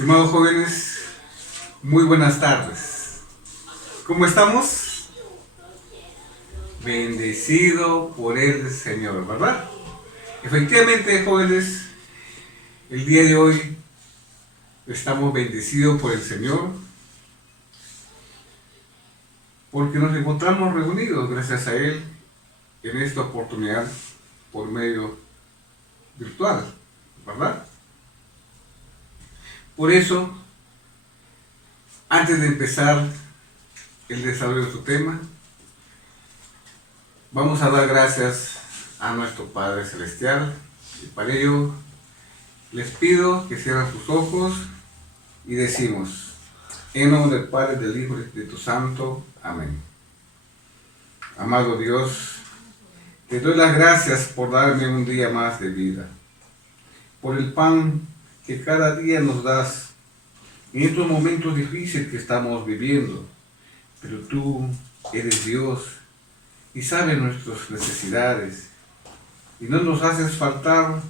Estimados jóvenes, muy buenas tardes. ¿Cómo estamos? Bendecido por el Señor, ¿verdad? Efectivamente, jóvenes, el día de hoy estamos bendecidos por el Señor porque nos encontramos reunidos gracias a Él en esta oportunidad por medio virtual, ¿verdad? Por eso, antes de empezar el desarrollo de su tema, vamos a dar gracias a nuestro Padre Celestial y para ello les pido que cierren sus ojos y decimos: en nombre del Padre, del Hijo y del Espíritu Santo. Amén. Amado Dios, te doy las gracias por darme un día más de vida, por el pan que cada día nos das en estos momentos difíciles que estamos viviendo. Pero tú eres Dios y sabes nuestras necesidades y no nos haces faltar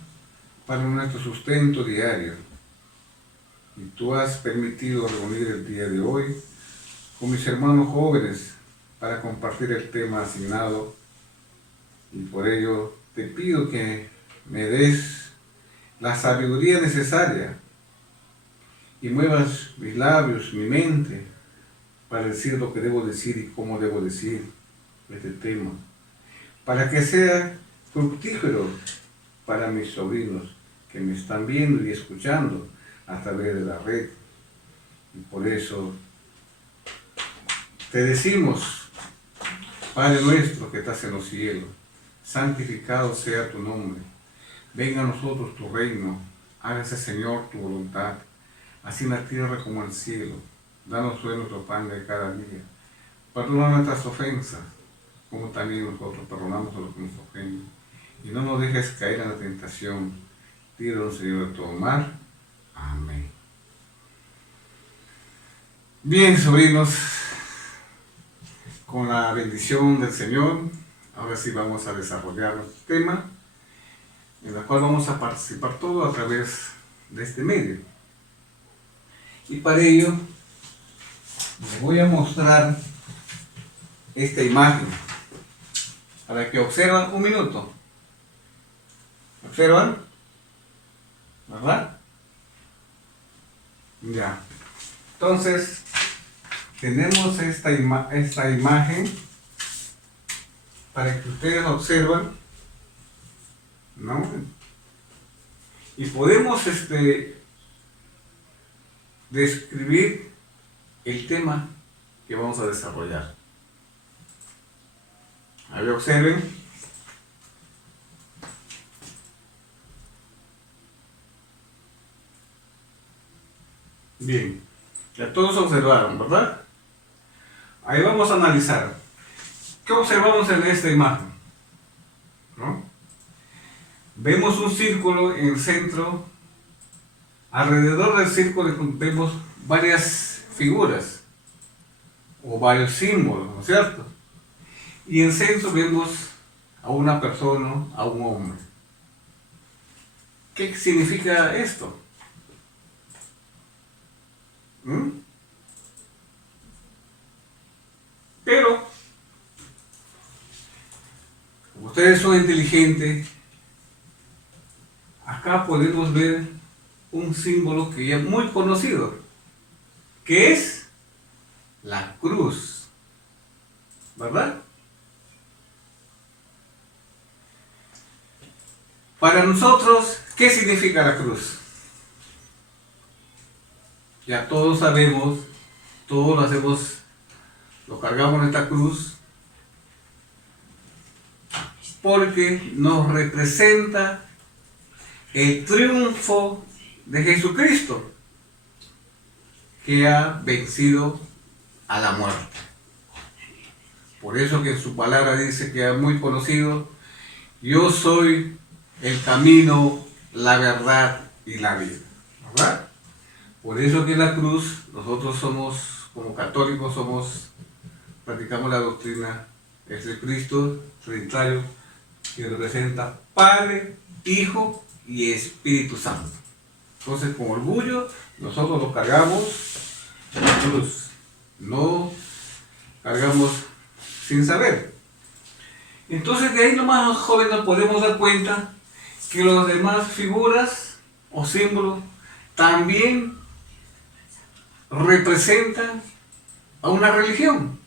para nuestro sustento diario. Y tú has permitido reunir el día de hoy con mis hermanos jóvenes para compartir el tema asignado, y por ello te pido que me des la sabiduría necesaria y muevas mis labios, mi mente, para decir lo que debo decir y cómo debo decir este tema, para que sea fructífero para mis sobrinos que me están viendo y escuchando a través de la red. Y por eso te decimos: Padre nuestro que estás en los cielos, santificado sea tu nombre. Venga a nosotros tu reino. Hágase, Señor, tu voluntad, así en la tierra como en el cielo. Danos hoy nuestro pan de cada día. Perdona nuestras ofensas, como también nosotros perdonamos a los que nos ofenden. Y no nos dejes caer en la tentación. Líbranos, Señor, de todo mal. Amén. Bien, sobrinos, con la bendición del Señor, ahora sí vamos a desarrollar nuestro tema, en el cual vamos a participar todo a través de este medio. Y para ello, les voy a mostrar esta imagen, para que observen un minuto. ¿Observan? ¿Verdad? Ya. Entonces, tenemos esta imagen para que ustedes observen, ¿no? Y podemos describir el tema que vamos a desarrollar. A ver, observen. Bien, ya todos observaron, ¿verdad? Ahí vamos a analizar. ¿Qué observamos en esta imagen? ¿No? Vemos un círculo en el centro. Alrededor del círculo vemos varias figuras o varios símbolos, ¿no es cierto? Y en el centro vemos a una persona, a un hombre. ¿Qué significa esto? Pero, como ustedes son inteligentes, acá podemos ver un símbolo que ya es muy conocido, que es la cruz, ¿verdad? Para nosotros, ¿qué significa la cruz? Ya todos sabemos, todos lo hacemos, lo cargamos en esta cruz, porque nos representa el triunfo de Jesucristo, que ha vencido a la muerte. Por eso que en su palabra dice, que es muy conocido: yo soy el camino, la verdad y la vida, ¿verdad? Por eso que en la cruz nosotros somos, como católicos, practicamos la doctrina de Cristo Trinitario, que representa Padre, Hijo y Espíritu Santo. Entonces, con orgullo, nosotros lo cargamos en la cruz. No cargamos sin saber. Entonces, de ahí nomás los jóvenes nos podemos dar cuenta que las demás figuras o símbolos también representan a una religión.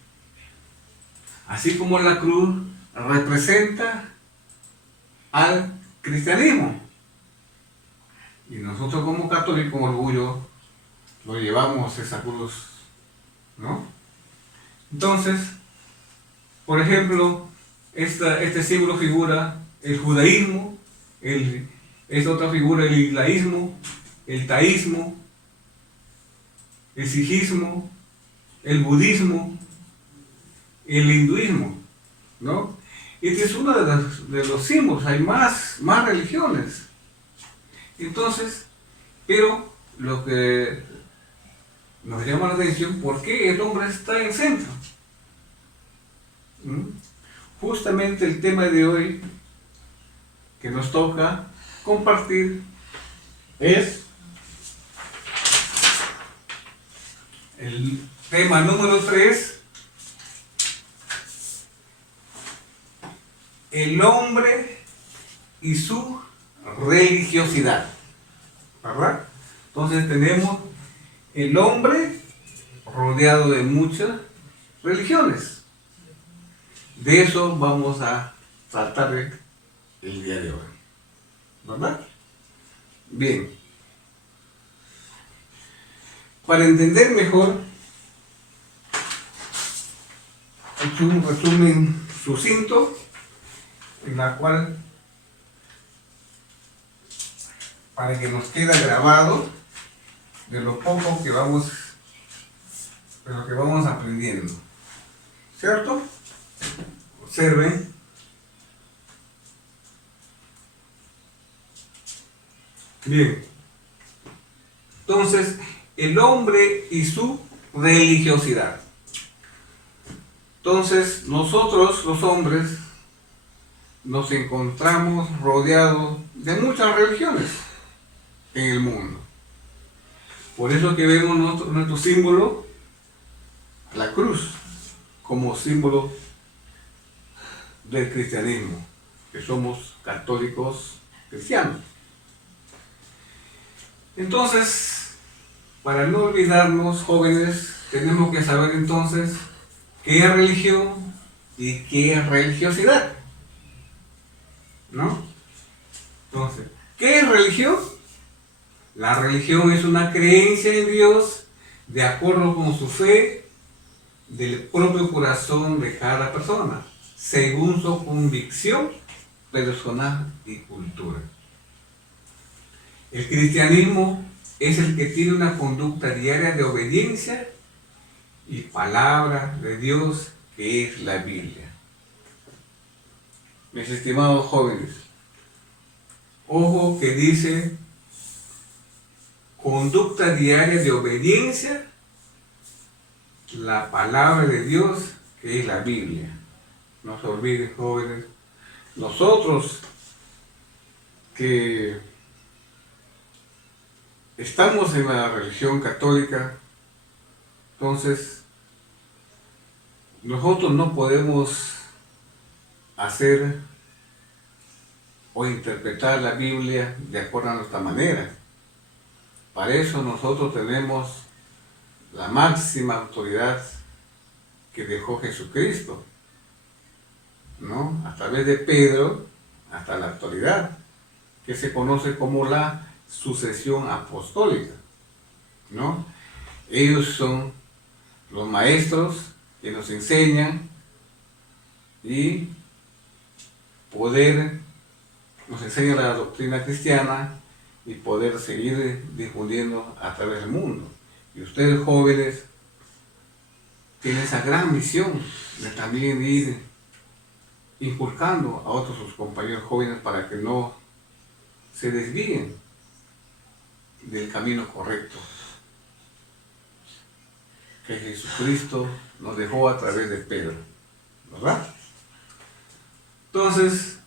Así como la cruz representa al cristianismo. Y nosotros como católicos, con orgullo, lo llevamos esa cruz, ¿no? Entonces, por ejemplo, este símbolo figura el judaísmo, esta otra figura el islaísmo, el taísmo, el sijismo, el budismo, el hinduismo, ¿no? Este es uno de los símbolos, hay más religiones. Entonces, pero lo que nos llama la atención, ¿por qué el hombre está en el centro? Justamente el tema de hoy que nos toca compartir es el tema número 3, el hombre y su religiosidad, ¿verdad? Entonces tenemos el hombre rodeado de muchas religiones. De eso vamos a tratar el día de hoy, ¿verdad? Bien. Para entender mejor, he hecho un resumen sucinto en la cual, para que nos quede grabado de lo poco que vamos, de lo que vamos aprendiendo, ¿cierto? Observen. Bien. Entonces, el hombre y su religiosidad. Entonces, nosotros los hombres nos encontramos rodeados de muchas religiones en el mundo. Por eso que vemos nuestro símbolo, la cruz, como símbolo del cristianismo, que somos católicos cristianos. Entonces, para no olvidarnos, jóvenes, tenemos que saber entonces qué es religión y qué es religiosidad, ¿no? Entonces, ¿qué es religión? La religión es una creencia en Dios de acuerdo con su fe del propio corazón de cada persona, según su convicción personal y cultura. El cristianismo es el que tiene una conducta diaria de obediencia y palabra de Dios, que es la Biblia. Mis estimados jóvenes, ojo que dice conducta diaria de obediencia, la palabra de Dios, que es la Biblia. No se olviden, jóvenes, nosotros que estamos en la religión católica, entonces nosotros no podemos hacer o interpretar la Biblia de acuerdo a nuestra manera. Para eso nosotros tenemos la máxima autoridad que dejó Jesucristo, ¿no? A través de Pedro hasta la actualidad, que se conoce como la sucesión apostólica, ¿no? Ellos son los maestros que nos enseñan y nos enseñan la doctrina cristiana y poder seguir difundiendo a través del mundo. Y ustedes, jóvenes, tienen esa gran misión de también ir inculcando a otros sus compañeros jóvenes para que no se desvíen del camino correcto que Jesucristo nos dejó a través de Pedro, ¿verdad? Entonces,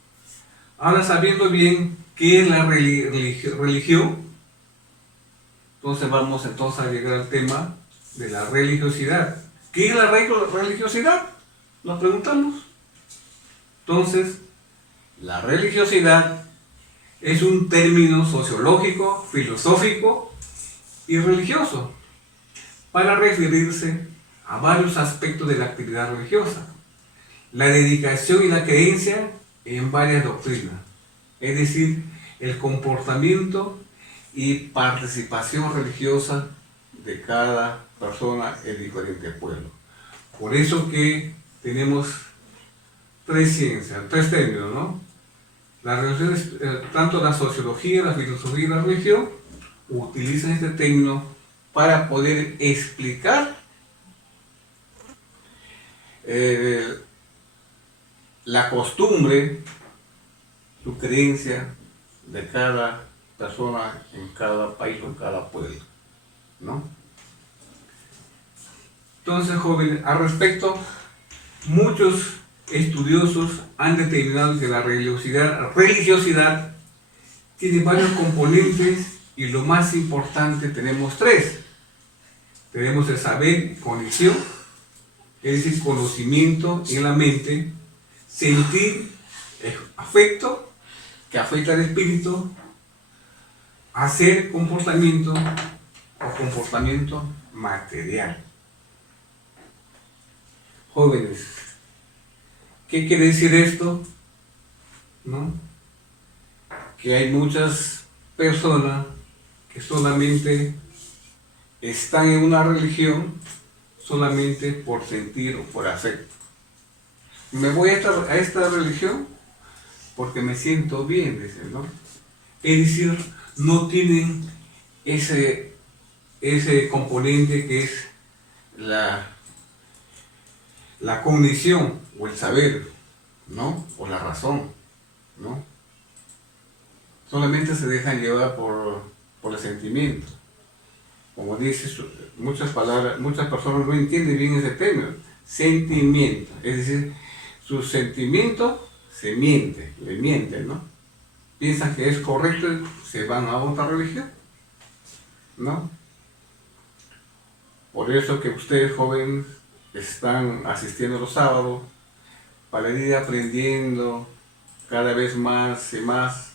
ahora sabiendo bien qué es la religión, Entonces vamos entonces a llegar al tema de la religiosidad. ¿Qué es la religiosidad? Nos preguntamos. Entonces, la religiosidad es un término sociológico, filosófico y religioso para referirse a varios aspectos de la actividad religiosa, la dedicación y la creencia en varias doctrinas, es decir, el comportamiento y participación religiosa de cada persona en diferente pueblo. Por eso que tenemos tres ciencias, tres términos, ¿no? La religión, tanto la sociología, la filosofía y la religión utilizan este término para poder explicar la costumbre, su creencia de cada persona en cada país o en cada pueblo, ¿no? Entonces, jóvenes, al respecto, muchos estudiosos han determinado que la religiosidad tiene varios componentes y lo más importante tenemos tres. Tenemos el saber, cognición, es decir, conocimiento en la mente, sentir, afecto, que afecta al espíritu, hacer comportamiento o comportamiento material. Jóvenes, ¿qué quiere decir esto? ¿No? Que hay muchas personas que solamente están en una religión solamente por sentir o por afecto. Me voy a esta religión porque me siento bien, dicen, ¿no? Es decir, no tienen ese componente que es la cognición o el saber, ¿no? O la razón, ¿no? Solamente se dejan llevar por el sentimiento. Como dice, muchas personas no entienden bien ese término, sentimiento, es decir, su sentimiento le mienten, ¿no? Piensan que es correcto, se van a otra religión, ¿no? Por eso que ustedes, jóvenes, están asistiendo los sábados para ir aprendiendo cada vez más y más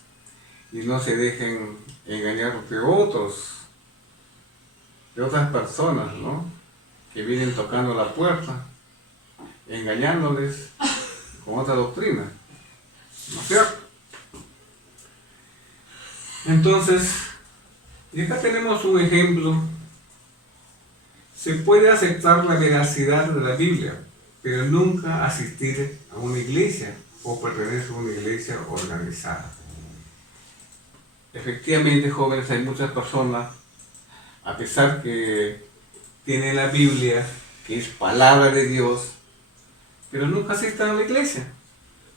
y no se dejen engañar de otras personas, ¿no? Que vienen tocando la puerta, engañándoles con otra doctrina, ¿no es cierto? Entonces, y acá tenemos un ejemplo. Se puede aceptar la veracidad de la Biblia, pero nunca asistir a una iglesia o pertenecer a una iglesia organizada. Efectivamente, jóvenes, hay muchas personas, a pesar que tienen la Biblia, que es palabra de Dios, pero nunca asisten a la iglesia,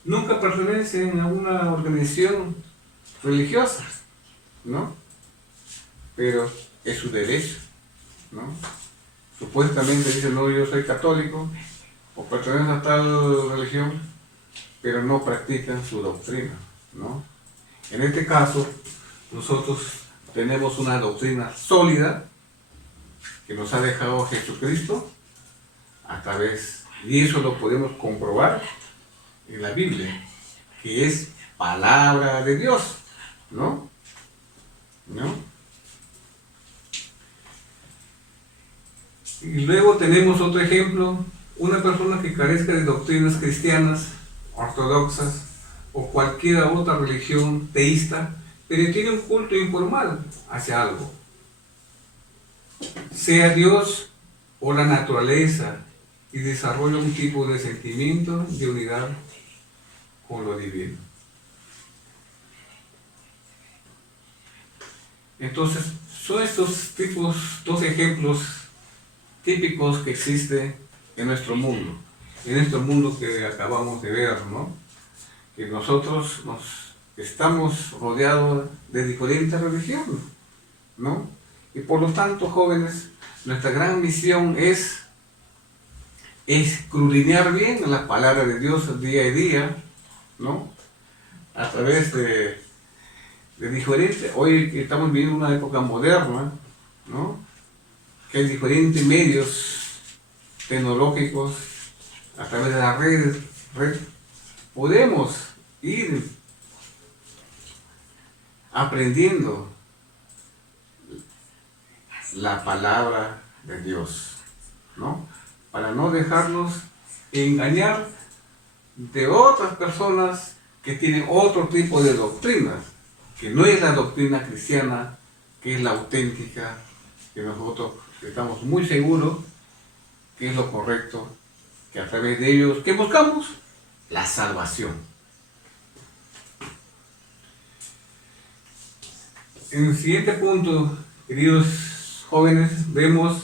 nunca pertenecen a una organización religiosa, ¿no? Pero es su derecho, ¿no? Supuestamente dicen, no, yo soy católico o pertenezco a tal religión, pero no practican su doctrina, ¿no? En este caso, nosotros tenemos una doctrina sólida que nos ha dejado Jesucristo a través, y eso lo podemos comprobar en la Biblia, que es palabra de Dios, ¿no? Y luego tenemos otro ejemplo, una persona que carezca de doctrinas cristianas, ortodoxas o cualquier otra religión teísta, pero tiene un culto informal hacia algo, sea Dios o la naturaleza, y desarrolla un tipo de sentimiento de unidad con lo divino. Entonces, son estos dos ejemplos típicos que existen en nuestro mundo que acabamos de ver, ¿no? Que nosotros estamos rodeados de diferentes religiones, ¿no? Y por lo tanto, jóvenes, nuestra gran misión es escudriñar bien la palabra de Dios día a día, ¿no? A través de diferentes, hoy que estamos viviendo una época moderna, ¿no? Que hay diferentes medios tecnológicos a través de las redes, podemos ir aprendiendo la palabra de Dios, ¿no? Para no dejarnos engañar de otras personas que tienen otro tipo de doctrinas, que no es la doctrina cristiana, que es la auténtica, que nosotros estamos muy seguros que es lo correcto, que a través de ellos, ¿qué buscamos? La salvación. En el siguiente punto, queridos jóvenes, vemos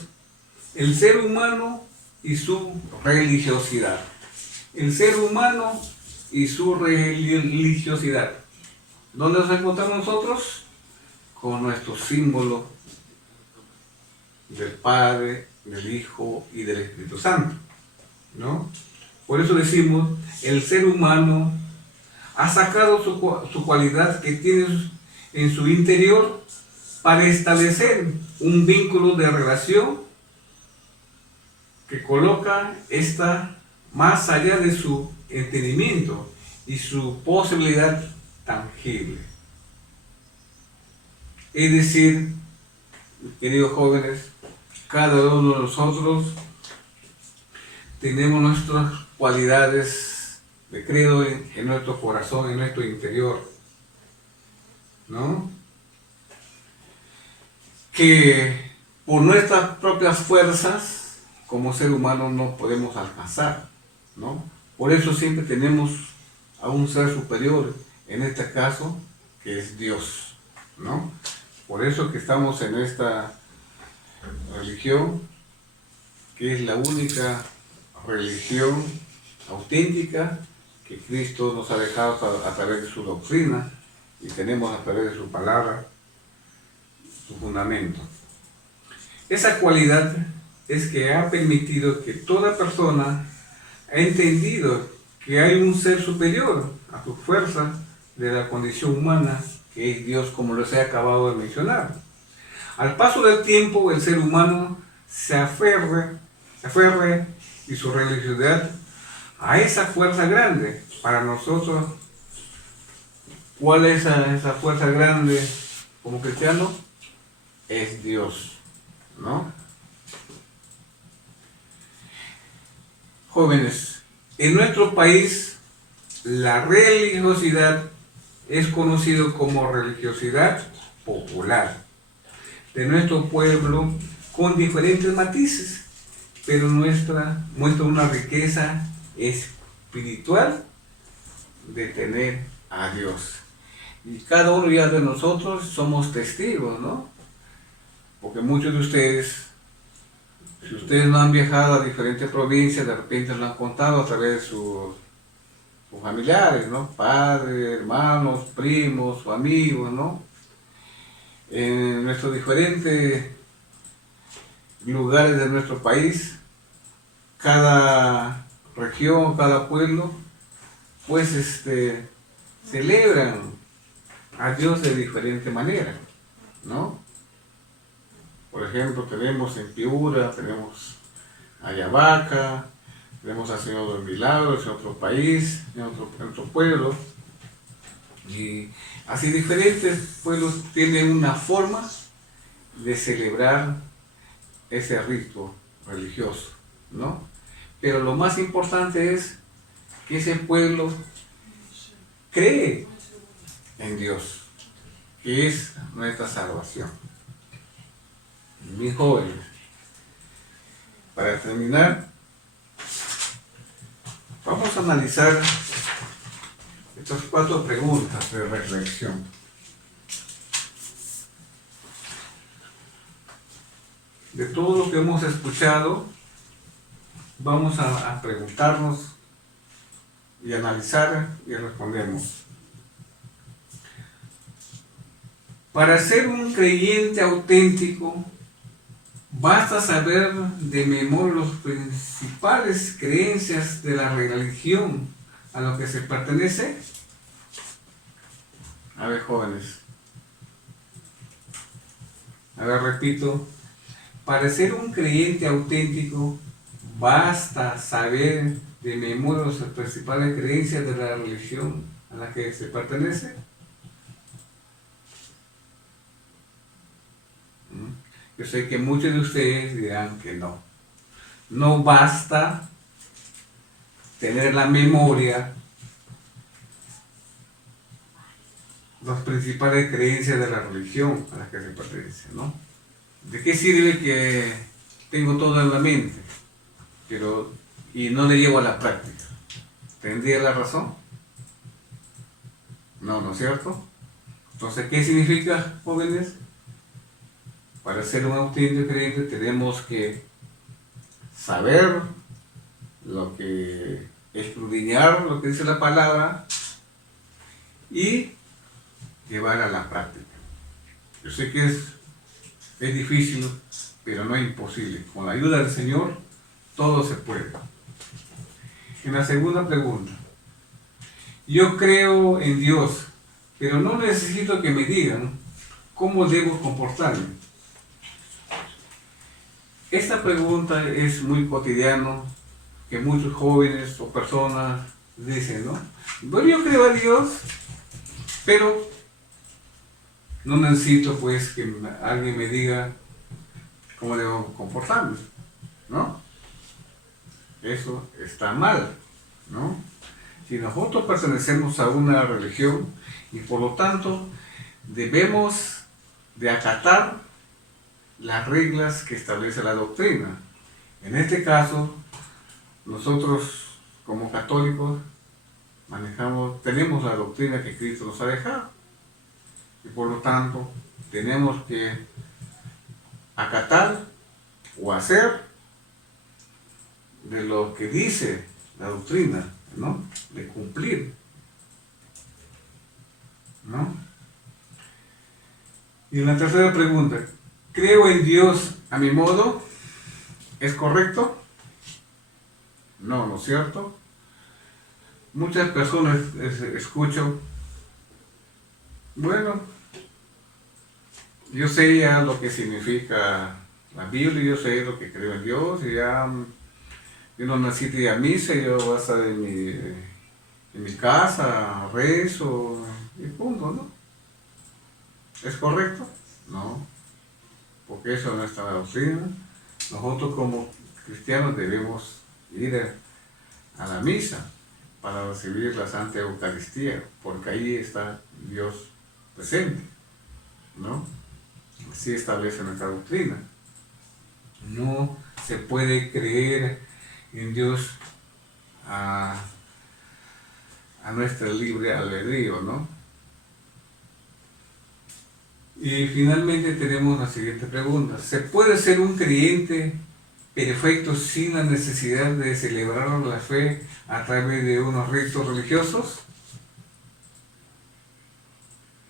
el ser humano y su religiosidad. El ser humano y su religiosidad. ¿Dónde nos encontramos nosotros? Con nuestro símbolo del Padre, del Hijo y del Espíritu Santo, ¿no? Por eso decimos, el ser humano ha sacado su cualidad que tiene en su interior para establecer un vínculo de relación que coloca esta más allá de su entendimiento y su posibilidad tangible. Es decir, queridos jóvenes, cada uno de nosotros tenemos nuestras cualidades de credo en nuestro corazón, en nuestro interior, ¿no? Que por nuestras propias fuerzas como ser humano no podemos alcanzar, ¿no? Por eso siempre tenemos a un ser superior, en este caso, que es Dios, ¿no? Por eso que estamos en esta religión, que es la única religión auténtica que Cristo nos ha dejado a través de su doctrina y tenemos a través de su palabra, su fundamento. Esa cualidad es que ha permitido que toda persona ha entendido que hay un ser superior a su fuerza de la condición humana, que es Dios, como les he acabado de mencionar. Al paso del tiempo, el ser humano se aferra y su religiosidad a esa fuerza grande. Para nosotros, ¿cuál es esa fuerza grande como cristiano? Es Dios, ¿no? Jóvenes, en nuestro país la religiosidad es conocido como religiosidad popular de nuestro pueblo con diferentes matices, pero muestra una riqueza espiritual de tener a Dios. Y cada uno ya de nosotros somos testigos, ¿no? Porque muchos de ustedes, si ustedes no han viajado a diferentes provincias, de repente lo han contado a través de sus familiares, ¿no? Padres, hermanos, primos, amigos, ¿no? En nuestros diferentes lugares de nuestro país, cada región, cada pueblo, pues celebran a Dios de diferente manera, ¿no? Por ejemplo, tenemos en Piura, tenemos a Ayabaca, tenemos al Señor de los Milagros en otro país, en otro pueblo, y así diferentes pueblos tienen una forma de celebrar ese rito religioso, ¿no? Pero lo más importante es que ese pueblo cree en Dios, que es nuestra salvación. Mis jóvenes, para terminar, vamos a analizar estas 4 preguntas de reflexión. De todo lo que hemos escuchado, vamos a preguntarnos y analizar y respondemos. Para ser un creyente auténtico, basta saber de memoria las principales creencias de la religión a lo que se pertenece. A ver, jóvenes. A ver, repito. Para ser un creyente auténtico, basta saber de memoria las principales creencias de la religión a la que se pertenece. Yo sé que muchos de ustedes dirán que no. No basta tener la memoria, las principales creencias de la religión a la que se pertenece, ¿no? ¿De qué sirve que tengo todo en la mente, y no le llevo a la práctica? ¿Tendría la razón? No, ¿no es cierto? Entonces, ¿qué significa, jóvenes? Para ser un auténtico creyente tenemos que saber lo que escudriñar, lo que dice la palabra, y llevar a la práctica. Yo sé que es difícil, pero no es imposible. Con la ayuda del Señor, todo se puede. En la segunda pregunta, yo creo en Dios, pero no necesito que me digan cómo debo comportarme. Esta pregunta es muy cotidiana, que muchos jóvenes o personas dicen, ¿no? Bueno, yo creo a Dios, pero no necesito pues que alguien me diga cómo debo comportarme, ¿no? Eso está mal, ¿no? Si nosotros pertenecemos a una religión y por lo tanto debemos de acatar las reglas que establece la doctrina. En este caso, nosotros como católicos tenemos la doctrina que Cristo nos ha dejado y por lo tanto tenemos que acatar o hacer de lo que dice la doctrina, ¿no? De cumplir, ¿no? Y en la tercera pregunta, ¿creo en Dios a mi modo? ¿Es correcto? No, ¿no es cierto? Muchas personas escucho, bueno, yo sé ya lo que significa la Biblia, yo sé lo que creo en Dios, y ya yo no nací de a misa, yo voy a estar en mi casa, rezo, y punto, ¿no? ¿Es correcto? No, porque eso no está en la doctrina. Nosotros como cristianos debemos ir a la misa para recibir la Santa Eucaristía, porque ahí está Dios presente, ¿no? Así establece nuestra doctrina. No se puede creer en Dios a nuestra libre albedrío, ¿no? Y finalmente tenemos la siguiente pregunta. ¿Se puede ser un creyente perfecto sin la necesidad de celebrar la fe a través de unos ritos religiosos?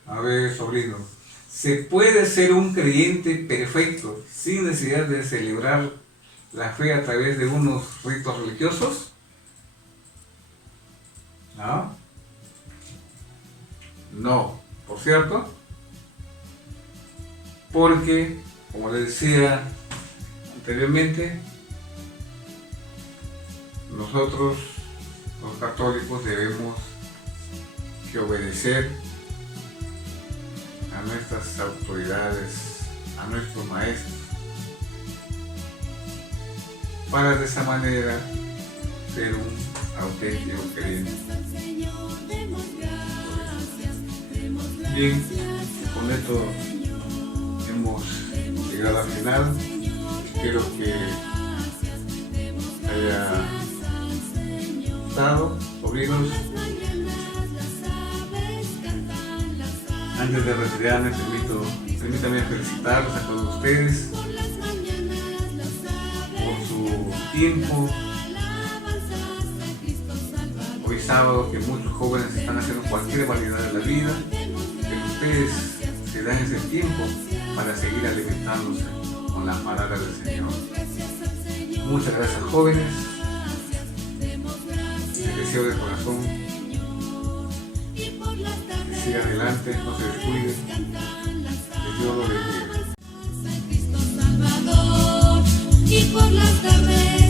A ver, sobrino, ¿se puede ser un creyente perfecto sin necesidad de celebrar la fe a través de unos ritos religiosos? ¿No? No, por cierto, porque, como les decía anteriormente, nosotros, los católicos, debemos que obedecer a nuestras autoridades, a nuestros maestros, para de esa manera ser un auténtico creyente. Bien, con esto hemos llegado al final. Espero que haya gustado, sobrinos. Antes de retirarme, permítanme felicitarlos a todos ustedes por su tiempo. Hoy sábado, que muchos jóvenes están haciendo cualquier variedad de la vida, pero ustedes se dan ese tiempo para seguir alimentándose con la palabra del Señor. Muchas gracias, jóvenes. Les deseo de corazón que sigan adelante, no se descuiden. Que Dios los bendiga. por las tardes.